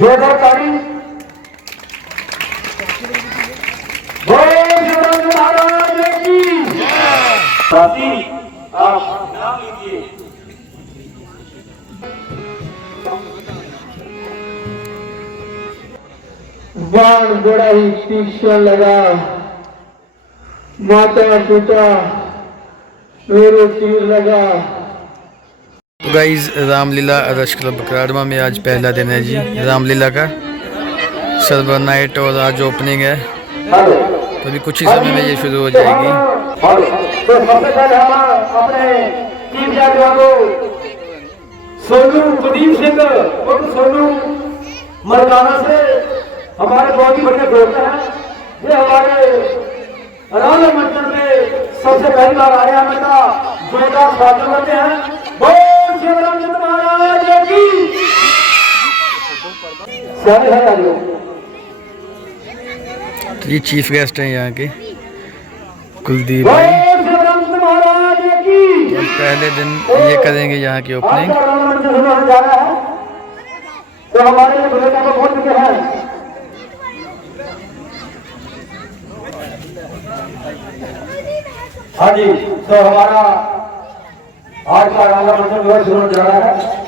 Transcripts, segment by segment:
जोरदार ताली। महाराज की साथी आप नाम लीजिए। बाण बड़ा ही तीक्ष्ण लगा, माता पिता मेरे तीर लगा। तो गाइस रामलीला रश क्लब कराड़वा में आज पहला दिन है जी रामलीला का सर्वर नाइट और आज ओपनिंग है। तो अभी कुछ ही समय में ये शुरू हो जाएगी। तो सबसे पहले हम अपने टीम जागरूक को सोनू प्रदीप सिंह और सोनू मरदाना से हमारे बहुत ही बढ़िया दोस्त हैं। ये हमारे राम मंचन में सबसे पहली बार आए हैं। हमें जोरदार स्वागत करते हैं। बोल श्री रामचंद्र महाराज की तो ये चीफ गेस्ट हैं यहाँ के कुलदीप बोल भाई। श्री रामचंद्र महाराज की। तो पहले दिन ये करेंगे यहाँ की ओपनिंग। तो हमारे लिए भूमिका को बहुत चुके हैं। हाँ जी, तो हमारा आज का रांगा मंचन जो है शुरू हो जा रहा है।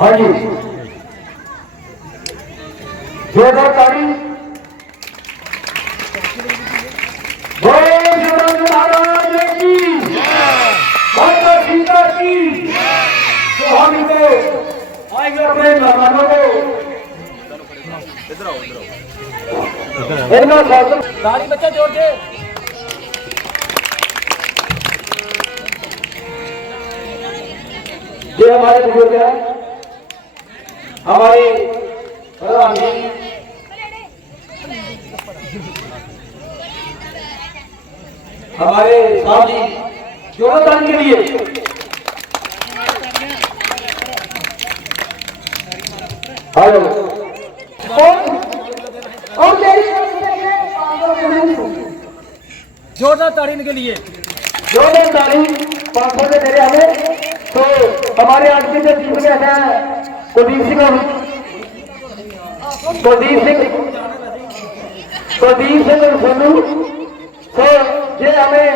हाँ जी, जोरदार ताली। महाराज की माता सीता की। तो हम इनको आएंगे अपने मेहमानों को ताली बच्चा जोर दे। ये हमारे बुजुर्ग हैं, हमारी प्रधान जी हमारे साहब जी जोरदार के लिए हेलो और जोरदार तारीफ के लिए जोरदार तारीफ 500 से मेरे हमें। तो हमारे आज के जो टीम में हैं कुलदीप सिंह और सोनू। तो ये हमें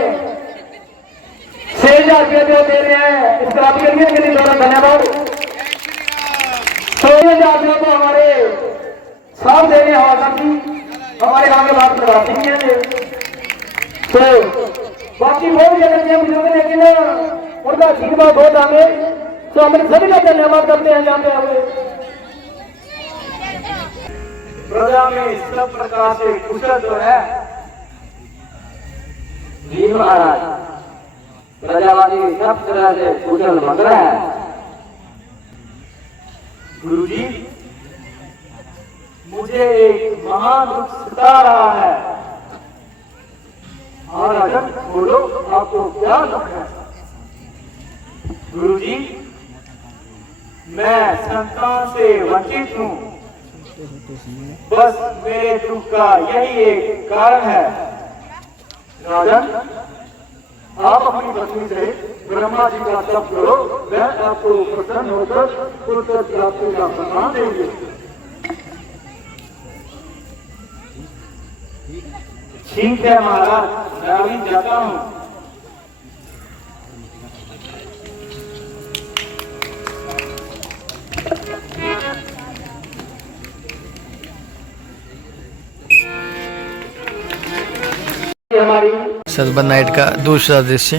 6,000 रुपये जो दे रहे हैं इस क्लब के लिए बहुत धन्यवाद। 6,000 रुपये को हमारे साथ दे रहे हैं हवा जी, हमारे गाँव के बात करवाती हैं। तो बाकी बहुत जगह बुजुर्ग लेकिन उनका आशीर्वाद बहुत आगे। तो हम सभी का धन्यवाद करते हैं यहाँ पे हुए प्रजा में सब प्रकार से कुशल जो है जी महाराज। प्रजावादी सब तरह से कुशल मंगल है। गुरु जी मुझे एक महान दुख सता रहा है। और अगर बोलो आपको क्या दुख है? गुरु जी मैं संतान से वंचित हूँ। बस मेरे दुख का यही एक कारण है। राजन आप अपनी पत्नी से ब्रह्मा जी का तप करो, वह आपको प्रसन्न होकर पुत्र प्राप्ति का सम्मान देंगे। ठीक है महाराज, मैं अभी जाता हूँ। सर्वर नाइट का दूसरा दृश्य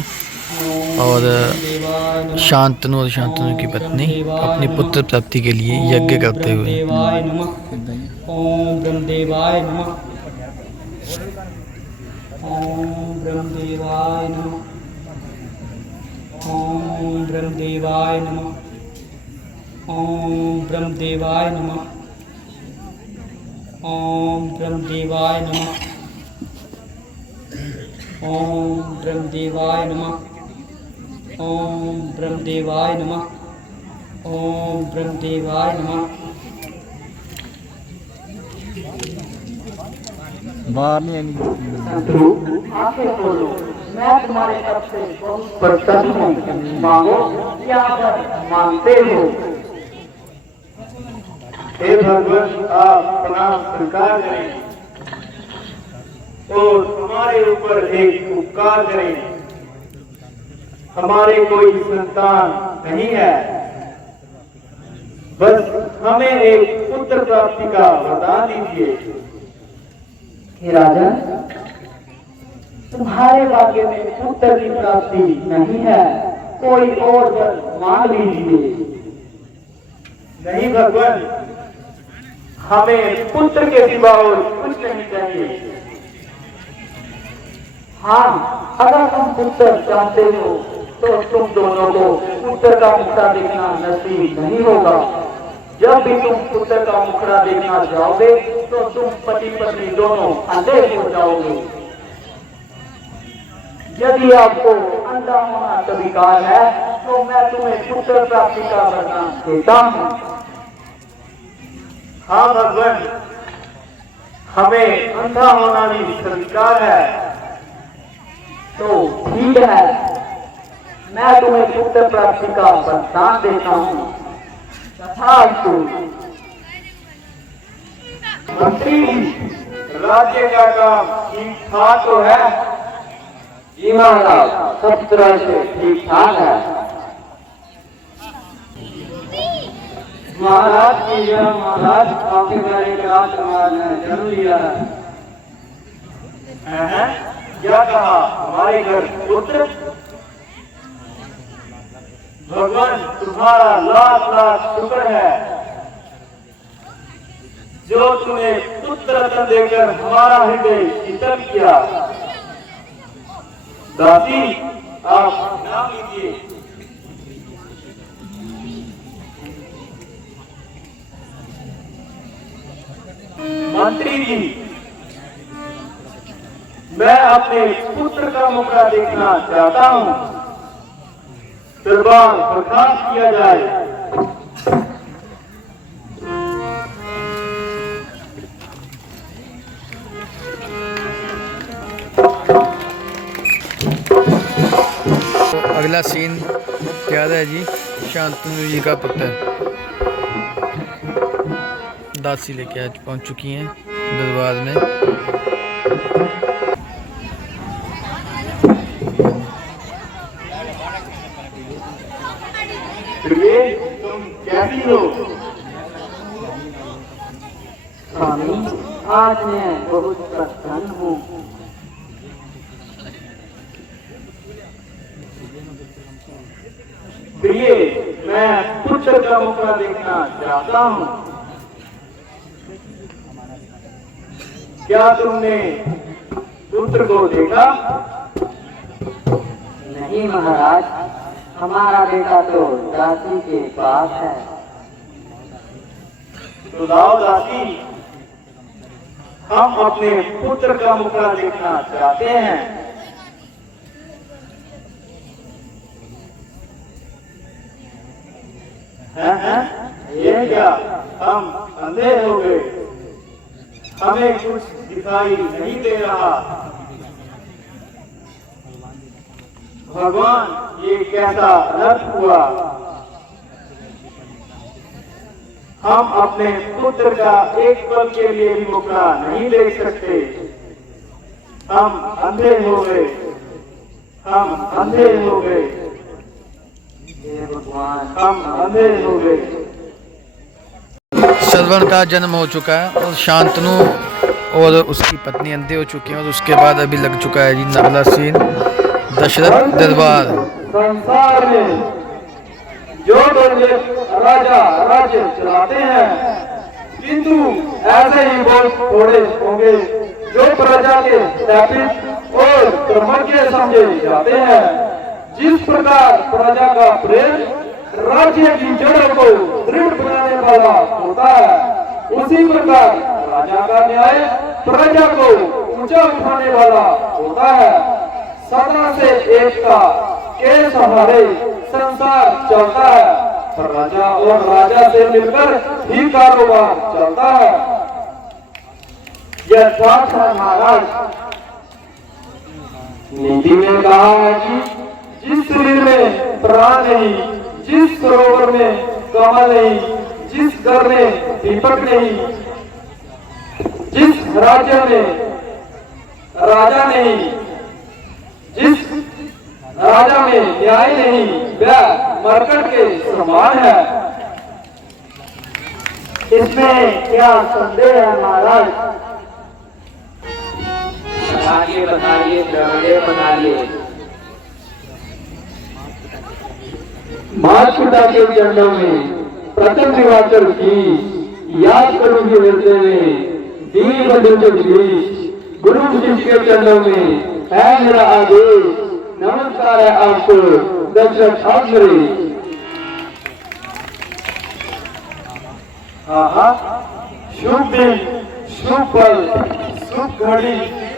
और शांतनु और शांतनु की पत्नी अपनी पुत्र प्राप्ति के लिए यज्ञ करते हुए। ओम ब्रह्मदेवाय नमः। ओम ब्रह्मदेवाय नमः। ओम ब्रह्मदेवाय नमः। ओम ब्रह्मदेवाय नमः। ओम ब्रह्मदेवाय नमः। ओम ब्रह्मदेवाय नमः। ओम ब्रह्मदेवाय नमः। ओम ब्रह्मदेवाय नमः। बाहर नहीं आनी। शत्रु आंखें खोलो, मैं तुम्हारे तरफ से बहुत प्रसन्न हूँ। मांगो क्या वर मांगते हो। हे भगवान, आप प्रणाम स्वीकार करें और हमारे ऊपर एक उपकार करें। हमारे कोई संतान नहीं है, बस हमें एक पुत्र प्राप्ति का वरदान दीजिए। हे राजा, तुम्हारे भाग्य में पुत्र की प्राप्ति नहीं है, कोई और वर मांग लीजिए। नहीं भगवान, हमें पुत्र के सिवा और कुछ नहीं चाहिए। हाँ, अगर तुम पुत्र चाहते हो तो तुम दोनों को पुत्र का मुखड़ा देखना नसीब नहीं होगा। जब भी तुम पुत्र का मुखड़ा देखना जाओगे तो तुम पति पत्नी दोनों अंधे हो जाओगे। यदि आपको अंधा होना स्वीकार है तो मैं तुम्हें पुत्र प्राप्ति का वरदान देता हूँ। हाँ भगवान, हमें अंधा होना भी स्वीकार है। तो ठीक है, मैं तुम्हें पुत्र प्राप्ति का वरदान देता हूँ। तथास्तु। मंत्री जी, राज्य का काम ठीक ठाक तो है? जी महाराज, सब तरह से ठीक ठाक है। महाराज की यह महाराज आपके बारे में राज कुमार ने जन्म लिया है। हैं? क्या कहा? हमारे घर पुत्र? भगवान, तुम्हारा लाख लाख शुक्र है जो तुम्हें पुत्र रत्न देकर हमारा हृदय शीतल किया। दासी, आप नाम लीजिए। मंत्री जी, मैं अपने पुत्र का मुखड़ा देखना चाहता हूँ। दरबार बर्खास्त किया जाए। तो अगला सीन याद है जी, शांतनु जी का पुत्र दासी लेके आज पहुंच चुकी हैं दरबार में। तुम कैसी हो? स्वामी, आज मैं बहुत प्रसन्न हूँ। प्रिय, मैं पुत्र का मुखड़ा देखना चाहता हूँ। क्या तुमने पुत्र को देखा? नहीं महाराज, हमारा बेटा तो दासी के पास है। तो लाओ दासी, हम अपने पुत्र का मुखड़ा देखना चाहते हैं। हैं? ये क्या? हम अंधे हो गए, हमें कुछ दिखाई नहीं दे रहा। भगवान, ये कैसा अनर्थ हुआ? हम अपने पुत्र का एक पल के लिए भी मुखड़ा नहीं देख सकते। हम अंधे हो गए, हम अंधे हो गए, हे भगवान, हम अंधे हो गए। श्रवण का जन्म हो चुका है और शांतनु और उसकी पत्नी अंधे हो चुकी हैं और उसके बाद अभी लग चुका है जी अगला सीन दशरथ दरबार। संसार में जो राजा राज्य चलाते हैं, किंतु ऐसे ही बहुत थोड़े होंगे जो प्रजा के स्थापित और कर्मज्ञ समझे जाते हैं। जिस प्रकार प्रजा का प्रेम राज्य की जड़ों को दृढ़ बनाने वाला होता है, उसी प्रकार राजा का न्याय प्रजा को ऊंचा उठाने वाला होता है। सदा से एकता के सहारे संसार चलता है, पर राजा और राजा से मिलकर ही कारोबार चलता है। यह स्वार्थ है महाराज। नीति में कहा है कि जिस शरीर में प्राण नहीं, जिस सरोवर में कमल नहीं, जिस घर में दीपक नहीं, जिस राज्य में राजा नहीं, जिस राजा में न्याय नहीं, वह मरकट के समान है। इसमें क्या संदेह है महाराज? बताइए द्रविड़ बताइए। माता पिता के चरणों में प्रथम निवाचन की याद करूंगी मिलते हुए दीन बंधु के बीच गुरु शिष्य के चरणों में है मेरा आदेश। नमस्कार है आपको दशरथ ठाकुर। शुभ दिन, शुभ पल, शुभ घड़ी,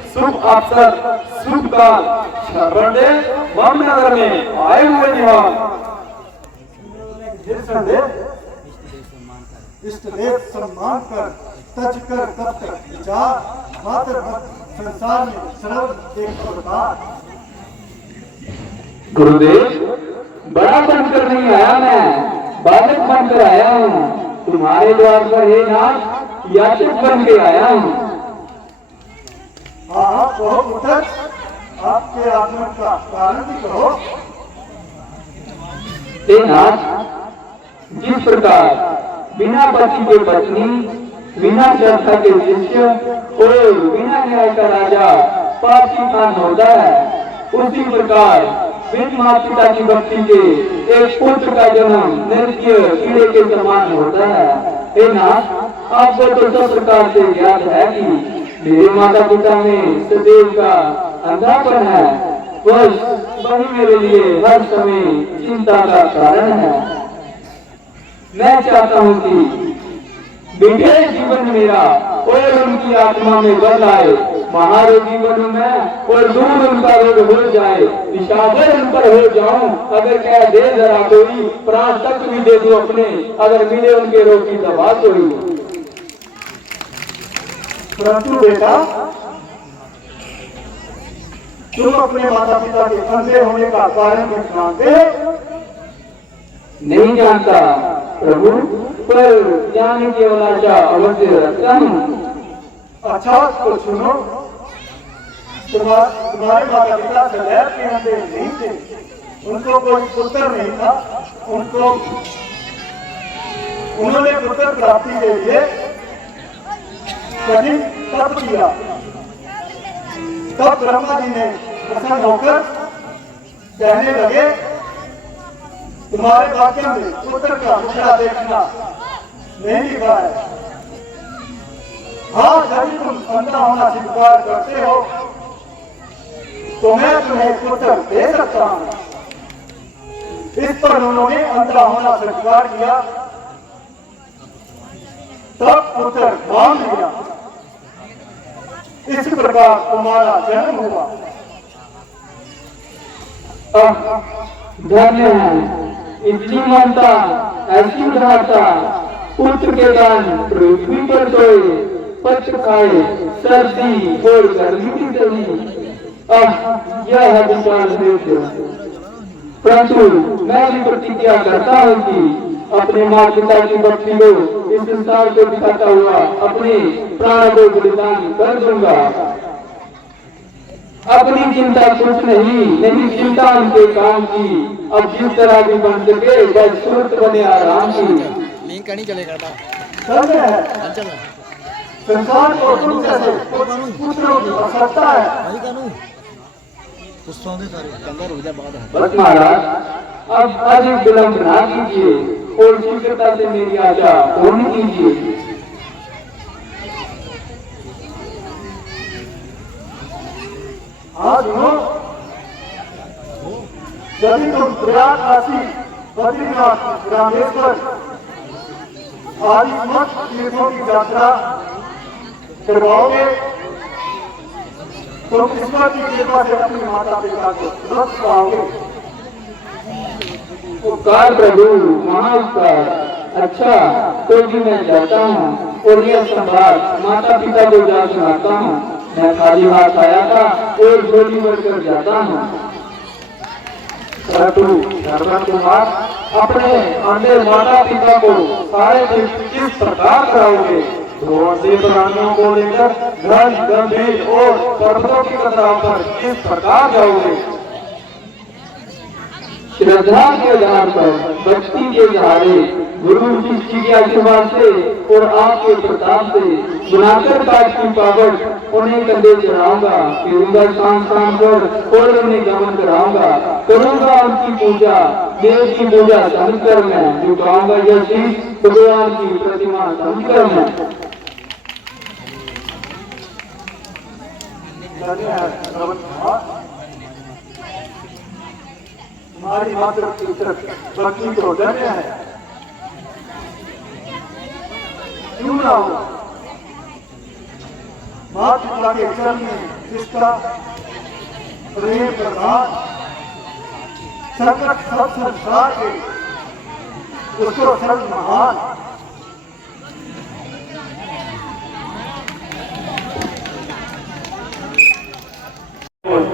शुभ अवसर, शुभ काल श्रवण दे नगर में आए हुए निवास इष्ट देव सम्मान कर तज कर तब तक विचार मात्र संसार में सर्व एक प्रकार। गुरुदेव, बड़ा बनकर नहीं आया मैं, बालक बनकर आया हूँ। तुम्हारे द्वार पर हे नाथ याचक बन के आया हूँ। हाँ कहो पुत्र, आपके आगमन का कारण भी कहो। हे नाथ, जिस प्रकार बिना पति के पत्नी, बिना श्रद्धा के शिष्य और बिना न्याय का राजा पाप की खान होता है, उसी प्रकार बिन माता पिता की भक्ति के एक पुत्र का जन्म नृत्य कीड़े के समान होता है। हे नाथ, आपको तो सब प्रकार से ज्ञात है कि मेरे माता पिता में सदैव का अंधापन है, बस वही मेरे लिए हर समय चिंता का कारण है। मैं चाहता हूँ कि बीते जीवन मेरा और उनकी आत्मा में बल आए, महारोगी बनूं मैं और दूर उनका रोग हो जाए, निशावर उन पर हो जाऊं। अगर कह दे जरा कोई, प्राण तक भी दे दूं अपने, अगर मिले उनके रोग की दवा कोई। परंतु बेटा, तुम अपने माता पिता के अंधे होने का कारण भी जानते हो? नहीं जानता प्रभु, पर जाने की अभिलाषा अवश्य रखता हूँ। अच्छा तो सुनो, तुम्हारे माता पिता सदैव के अंधे नहीं थे, उनको कोई पुत्र नहीं था। उन्होंने पुत्र प्राप्ति के लिए कठिन तप किया। तब ब्रह्मा जी ने प्रसन्न होकर कहने लगे, तुम्हारे भाग्य में पुत्र का मुखड़ा देखना नहीं लिखा है। हाँ, यदि तुम अंधा होना स्वीकार करते हो तो मैं तुम्हें पुत्र दे सकता हूँ। इस पर उन्होंने अंधा होना स्वीकार किया, तब पुत्र मान लिया। इस प्रकार तुम्हारा जन्म हुआ। धन्य है इतनी मानता, ऐसी उदारता, पुत्र के दान पृथ्वी पर सोए, पत्र खाए, सर्दी और गर्मी की सही। यह है विशाल देव। परंतु मैं भी प्रतिज्ञा करता हूँ कि अपने माता पिता की भक्ति को इस संसार को दिखाता हुआ अपने प्राण को बलिदान कर दूंगा। अपनी चिंता कुछ नहीं चिंता उनके काम की। अब जिस तरह भी बन सके बस सूरत बने आराम की। लिंक नहीं चलेगा था। संसार को तुम जैसे पुत्रों की आवश्यकता है। बस महाराज, अब अधिक विलंब ना कीजिए और शीघ्रता से मेरी आशा पूर्ण कीजिए। आज हो, यदि तुम प्रयागराज, बद्रीनाथ, रामेश्वर आदि समस्त तीर्थों की यात्रा करवाओगे तो ईश्वर की कृपा से अपनी माता पिता को स्वस्थ पाओगे। उपकार प्रभु, महाउपकार। अच्छा तो भी मैं जाता हूँ और यह संभाल माता पिता को याद सुनाता हूँ। मैं खाली हाथ आया था, एक झोली भरकर जाता हूँ। परंतु धर्म कुमार, अपने अंधे माता पिता को सारे दिन किस प्रकार कराओगे? दो अंधे प्राणियों को लेकर घन गंभीर और पर्वतों की कतारों पर किस प्रकार जाओगे? श्रद्धा के आधार पर, भक्ति के सहारे, गुरु शिष्य के आशीर्वाद से और आपके प्रताप से बुनाकर काट की पावट उन्हें कंधे चढ़ाऊंगा, फिरूंगा शाम शाम पर और उन्हें गमन कराऊंगा, करूंगा उनकी पूजा, देव की पूजा समझकर मैं झुकाऊंगा यह शीश भगवान की प्रतिमा समझकर मैं। हमारी मात्र भक्ति को धन्य है। क्यों ना हो माता पिता के चरण में जिसका प्रेम प्रदान संकट सब संसार के उसको सर्व महान।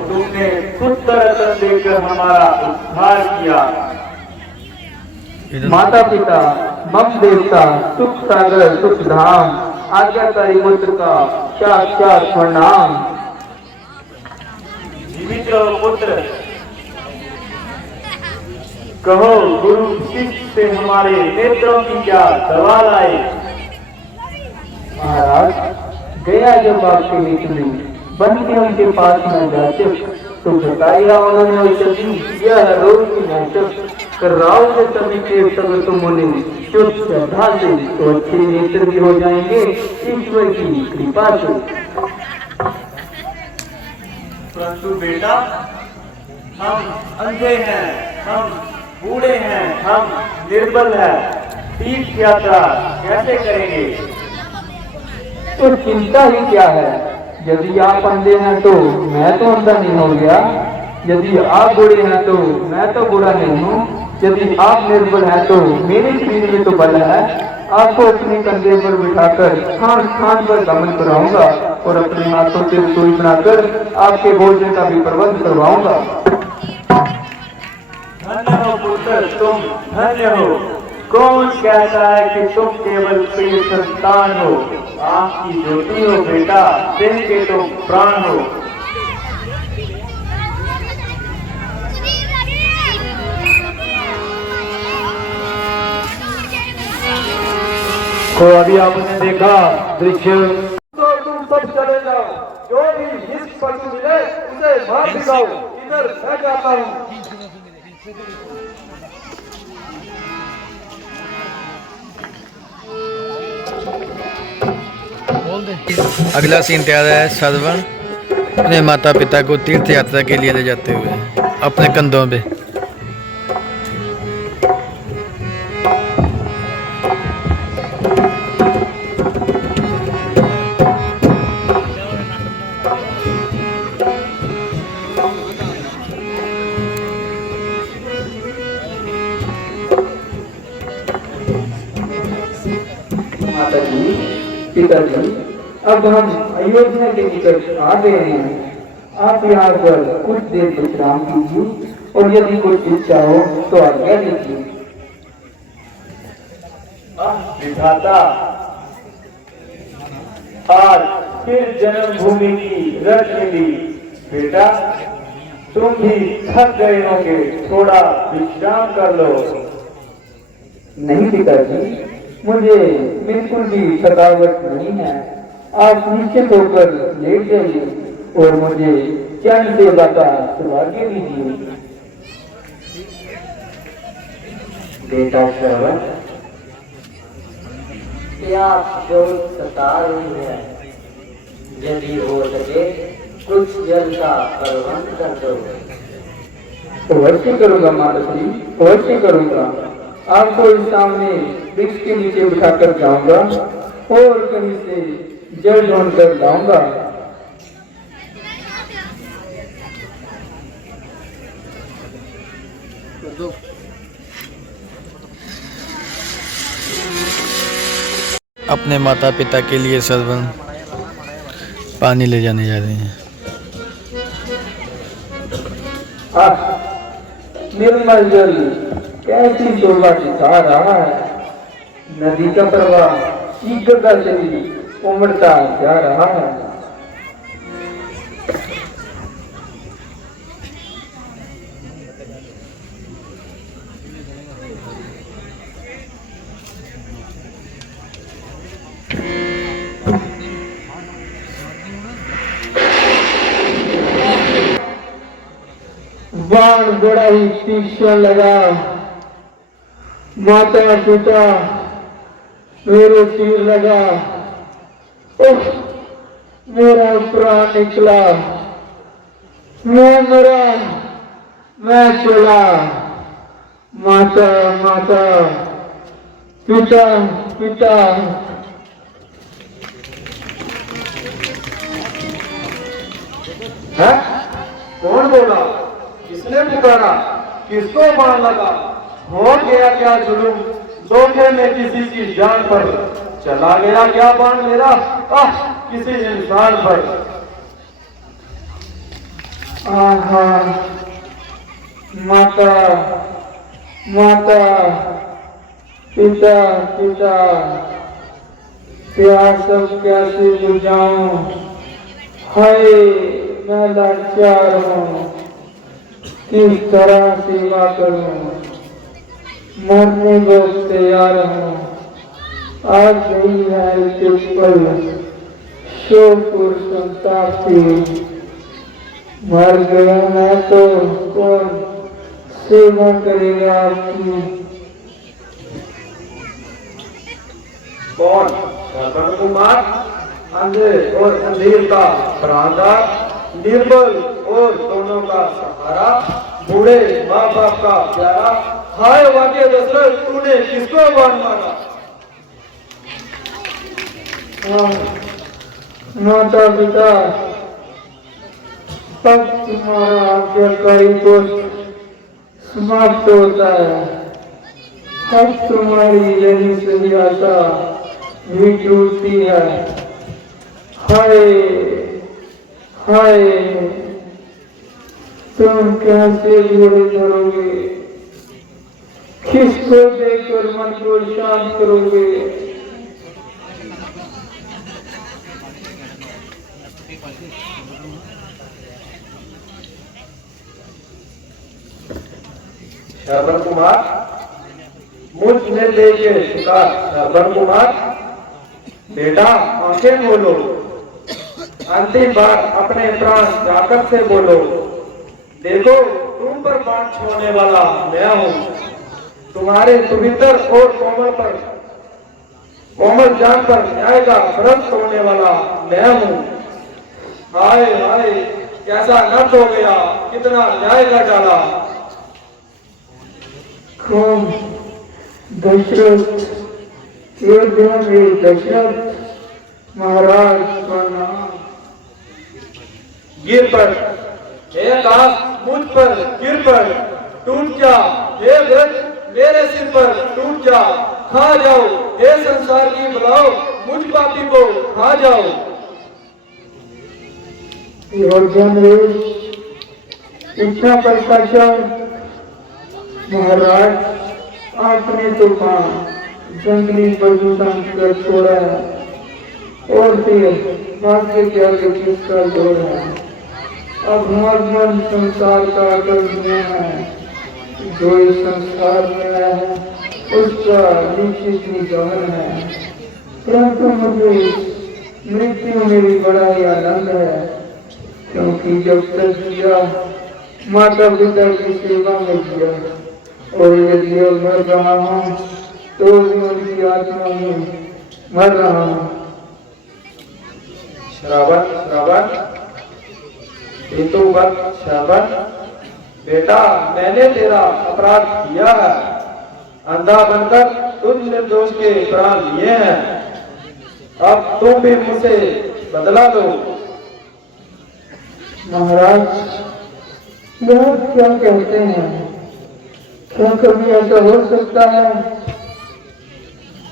तुमने पुत्र रत्न देकर हमारा उद्धार किया। माता पिता, मम देवता, सुख सागर, सुख धाम, आज्ञाकारी पुत्र का साक्षात प्रणाम। जीवित पुत्र, कहो गुरु शिष्य से हमारे नेत्रों की क्या दवा लाए? महाराज, गया जब आपके निकली बन के उनके पास में जाते तो बताया उन्होंने औषधि यह रोग की नाटक कर राओगे सभी के सब तुम उन्हें शुद्ध श्रद्धा से तो अच्छे नेत्र भी हो जाएंगे ईश्वर की कृपा से। परंतु बेटा, हम अंधे हैं, हम बूढ़े हैं, हम निर्बल हैं, तीर्थ यात्रा कैसे करेंगे? तो चिंता ही क्या है? यदि आप अंधे हैं तो मैं तो अंधा नहीं हो गया, यदि आप बूढ़े हैं तो मैं तो बूढ़ा नहीं हूँ, यदि आप निर्बल हैं तो मेरे शरीर में तो बल है। आपको अपने कंधे पर बिठाकर स्थान स्थान पर गमन कराऊंगा और अपने हाथों से रसोई बनाकर आपके भोजन का भी प्रबंध करवाऊंगा। धन्य हो पुत्र, तुम धन्य हो। कौन कहता है कि तुम केवल प्रिय संतान हो? आपकी ज्योति हो बेटा, दिन के तुम प्राण हो। तो अभी आपने देखा दृश्य, तो तुम सब चले जाओ, जो भी हित पशु मिले उसे मार दिखाओ, इधर मैं जाता हूँ। अगला सीन तैयार है। सरवण अपने माता पिता को तीर्थ यात्रा के लिए ले जाते हुए अपने कंधों पे। माता जी, पिताजी, अब हम अयोध्या के निकट आ गए हैं। आप यहाँ पर कुछ देर विश्राम कीजिए और यदि कुछ इच्छा हो तो आज्ञा दीजिए। विधाता, आज फिर जन्मभूमि की रट मिली। बेटा, तुम भी थक गए होंगे, थोड़ा विश्राम कर लो। नहीं पिताजी, मुझे बिल्कुल भी थकावट नहीं है। आप निश्चित होकर लेट जाइए और मुझे चरण सेवा का सौभाग्य दीजिए। बेटा श्रवण, प्यास जो सता रही है, यदि हो सके कुछ जल का प्रबंध कर दो। अवश्य करूंगा माताश्री, अवश्य करूंगा। आपको इस सामने वृक्ष के नीचे बिठाकर जाऊंगा और कहीं से जल ढूंढ कर लाऊंगा। अपने माता पिता के लिए सरवण पानी ले जाने जा रहे हैं। निर्मल जल कैसी शोभा दिखा रहा है। नदी का प्रवाह शीघ्रता से उमड़ता जा रहा है। बाण बड़ा ही तीक्ष्ण लगा। माता पिता मेरे तीर लगा। उफ, मेरा प्राण निकला। मैं मरा, मैं चला। माता माता, पिता पिता। है? कौन बोला? किसने पुकारा? किसको बाण लगा? हो गया क्या जुलूम धोखे में किसी की जान पर? चला गया क्या बाण मेरा किसी इंसान पर? आहा, माता माता, पिता पिता, प्यार सब कैसे बुझाऊं? हाय, मैं लाचार हूँ, किस तरह सेवा करूं? मरने को तैयार हूँ। आ गई है पल शोपुर संताप थी। मर गया मैं तो कौन सेवा करेगा आपकी? कौन? श्रवण कुमार, अंधे और अंधेर का प्राणदार, निर्बल और दोनों का सहारा, बूढ़े माँ बाप का प्यारा। हाय वाक्य दशरथ, तूने किसको बाण मारा? माता पिता, तब तुम्हारा आज्ञाकारी दोस्त समाप्त होता है। अब तुम्हारी यही सही आशा भी टूटती है। हाय हाय, तुम कैसे घोड़े धरोगे? किसको देखकर मन को शांत करोगे? श्रवण कुमार, मुझ में लेके शिकार। श्रवण कुमार, बेटा आंखें खोलो, अंतिम बार अपने प्राण जाकर से बोलो। देखो, तुम पर बाण छोड़ने वाला मैं हूँ। तुम्हारे सुविंदर और कोमल जान पर न्याय का व्रत तोड़ने वाला मैं हूँ। हाय हाय, कैसा नर्क हो गया, कितना न्याय का डाला। कौन? दशरथ, अयोध्या में दशरथ महाराज का नाम। गिर पर, हे आकाश मुझ पर गिर पर, टूट जा। हे व्रत मेरे सिर पर टूट जा। खा जाओ, हे संसार की बुलाओ, मुझ पापी को खा जाओ। अयोध्या में इतना प्रकाशन महाराज, आपने तो जंगली प्रदूषण कर छोड़ा है, और फिर भाग्य के आगे किसका जोर है? अब मन संसार का अटल नियम है। जो इस संसार में है उसका निश्चित निगमन है। परंतु मुझे मृत्यु में भी बड़ा ही आनंद है, क्योंकि जब तक जिया माता पिता की सेवा में जिया, और यदि अब मर रहा हूँ तो भी उनकी आत्मा में मर रहा हूँ। श्रावण श्रावण, श्रावण, बेटा मैंने तेरा अपराध किया है। अंधा बनकर तुझ निर्दोष के प्राण लिए हैं। अब तुम भी मुझसे बदला दो। महाराज, यह क्या कहते हैं? क्या कभी ऐसा हो सकता है?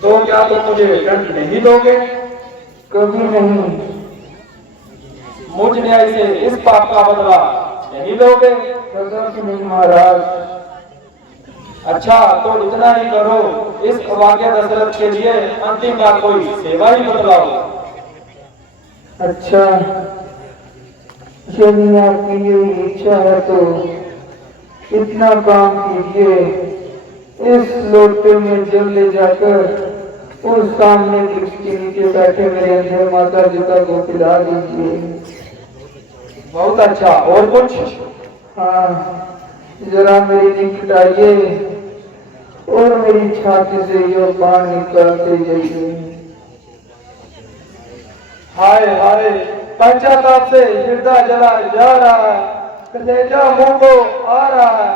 तो क्या तुम मुझे दंड नहीं दोगे? कभी नहीं। मुझ न्याय से इस पाप का बदला नहीं लोगे? नहीं महाराज। अच्छा, तो इतना ही करो, इस अभाग्य दशरथ के लिए अंतिम बार कोई सेवा ही बतलाओ। अच्छा, यदि आपकी ये इच्छा है तो इतना काम कीजिए, इस लोटे में जल ले जाकर उस सामने वृक्ष के नीचे बैठे मेरे अंधे माता पिता को पिला दीजिए। बहुत अच्छा, और कुछ? हाँ, जरा मेरी निकट आइए और मेरी छाती से यो बाण निकालते जाइए। हाय हाय, पंचाताप से हृदय जला जा रहा है, कलेजा मुंह को आ रहा है।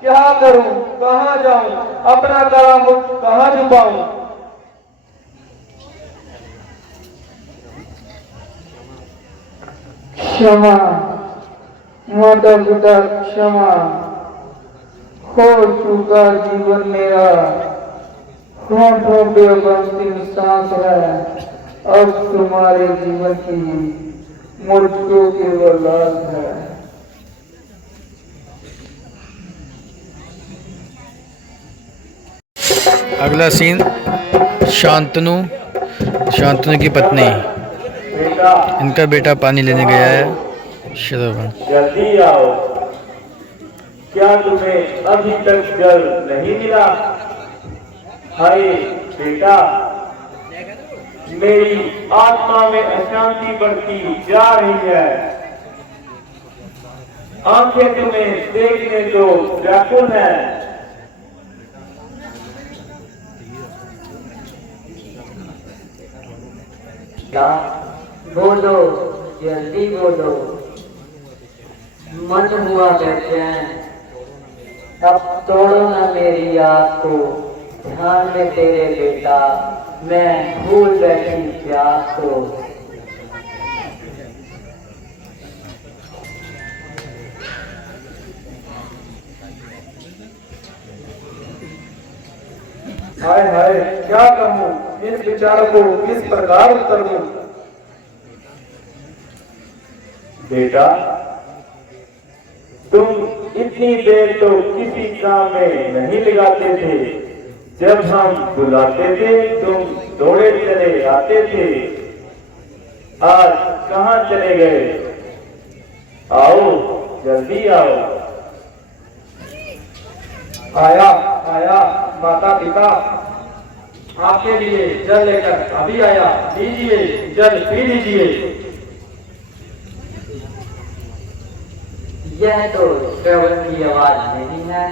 क्या करूं, कहां जाऊं, अपना काला मुख कहां छुपाऊं? क्षमा माता पिता, क्षमा। हो चुका जीवन मेरा, होठों पे अब अंतिम सांस है। अब तुम्हारे जीवन की मुझको केवल लाज है। अगला सीन, शांतनु की पत्नी, इनका बेटा पानी लेने गया है। श्रवण, जल्दी आओ, क्या तुम्हें अभी तक जल नहीं मिला? हाय बेटा, मेरी आत्मा में अशांति बढ़ती जा रही है। आंखें तुम्हें देखने को व्याकुल है। बोलो, जल्दी बोलो। मन हुआ बेचैन, अब तोड़ो ना मेरी आस को। ध्यान में तेरे बेटा, मैं भूल बैठी प्यास को। हाय हाय, क्या कहूं, इन विचारों को किस प्रकार उत्तर दूं? बेटा, तुम इतनी देर तो किसी काम में नहीं लगाते थे। जब हम बुलाते थे तुम दौड़े चले आते थे। आज कहाँ चले गए? आओ, जल्दी आओ। आया आया माता पिता, आपके लिए जल लेकर अभी आया। लीजिए जल, पी लीजिए। यह तो श्रवण की आवाज नहीं है।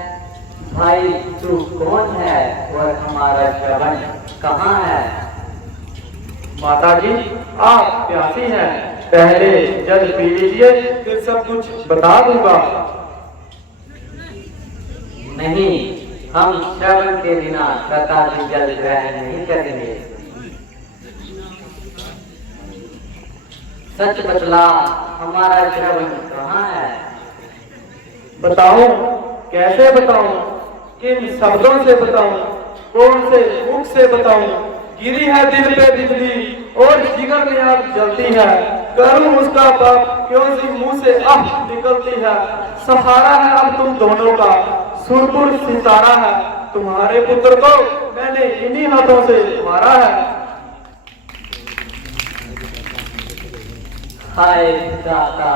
भाई तू कौन है और हमारा श्रवण कहाँ है? माता जी, आप प्यासी हैं, पहले जल पी लीजिए, फिर सब कुछ बता दूंगा। नहीं, हम श्रवण के बिना कदापि जल ग्रहण नहीं करेंगे। सच बतला, हमारा श्रवण कहाँ है? बताऊं, कैसे बताऊं, किन शब्दों से बताऊं, कौन से मुख से बताऊं? गिरी है दिल पे बिजली और जिगर में आग जलती है। करूं उसका पाप, क्यों सी मुंह से आह निकलती है। सहारा है अब तुम दोनों का, सुरपुर सितारा है। तुम्हारे पुत्र को मैंने इन्हीं हाथों से मारा है। हाय दाता,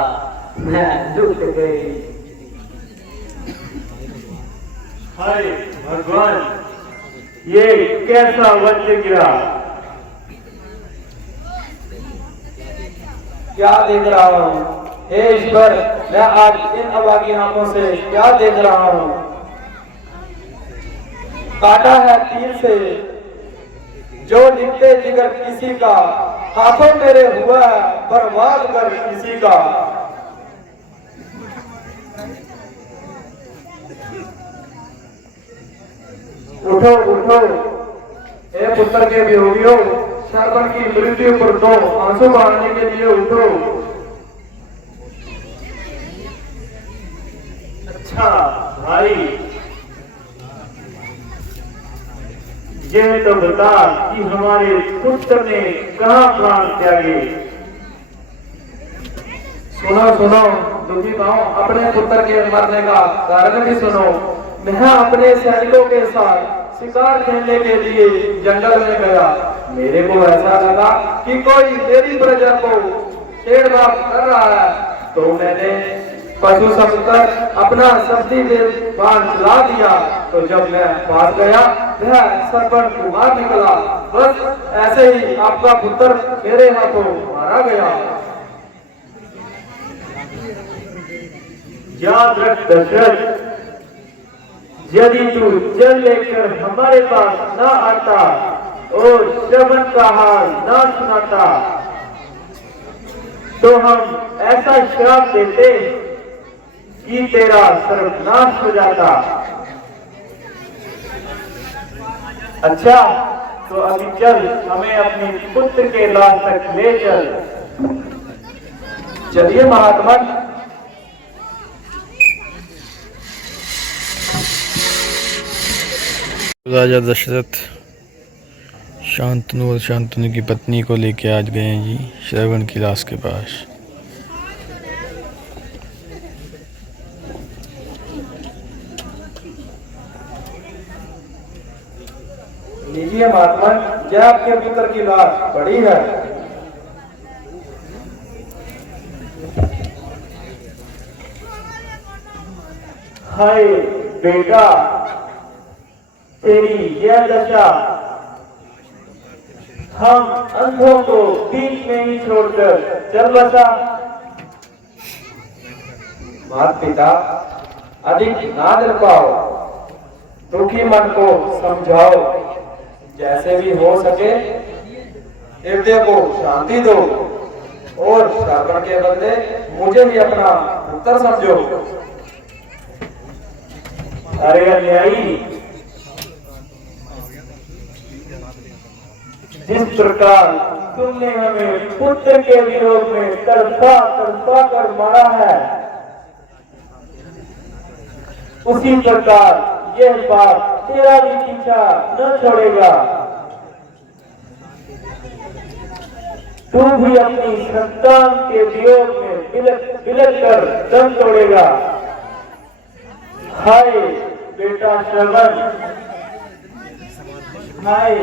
मैं लुट गई। हाय भगवान, ये कैसा वज्र गिरा? क्या देख रहा हूँ हे ईश्वर, मैं आज इन अभागी आंखों से क्या देख रहा हूँ? काटा है तीर से जो निकले जिगर किसी का, हाथों मेरे हुआ बर्बाद कर किसी का। उठो उठो हे पुत्र के वियोगियों, श्रवण की मृत्यु पर दो आंसू बहाने के लिए उठो। अच्छा भाई, यह तो बता कि हमारे पुत्र ने कहाँ प्राण त्यागे? सुनो सुनो दुखी माओ, अपने पुत्र के मरने का कारण भी सुनो। मैं अपने सैनिकों के साथ शिकार खेलने के लिए जंगल में गया। मेरे को ऐसा लगा कि कोई मेरी प्रजा को छेड़छाड़ कर रहा है, तो मैंने पशु समझकर अपना सब्जी में बाण चला दिया। तो जब मैं पास गया, वह सरपंच कुमार निकला। बस ऐसे ही आपका पुत्र मेरे हाथों मारा गया। याद रख दशरथ, यदि तू जल लेकर हमारे पास न आता और श्रवण का हाल न सुनाता, तो हम ऐसा श्राप देते कि तेरा सर्वनाश हो जाता। अच्छा, तो अभी चल, हमें अपने पुत्र के लाश तक ले चल। चलिए महात्मा। राजा दशरथ शांतनु और शांतनु की पत्नी को लेके आज गए हैं जी श्रवण की लाश के पास। लीजिए महात्मा, यह आपके पुत्र की लाश पड़ी है। हाय बेटा, तेरी यह दशा हम अंधों को बीच में ही छोड़कर चल बसा। माता पिता, अधिक ना डर पाओ, दुखी मन को समझाओ। जैसे भी हो सके हृदय को शांति दो और श्रावण के बदले मुझे भी अपना पुत्र समझो। अरे अन्यायी, जिस प्रकार तुमने हमें पुत्र के विरोध में तड़पा तड़पा कर मारा है, उसी प्रकार यह बात तेरा भी पीछा न छोड़ेगा। तू भी अपनी संतान के वियोग में बिलख कर दम तोड़ेगा। हाय बेटा श्रवण, हाय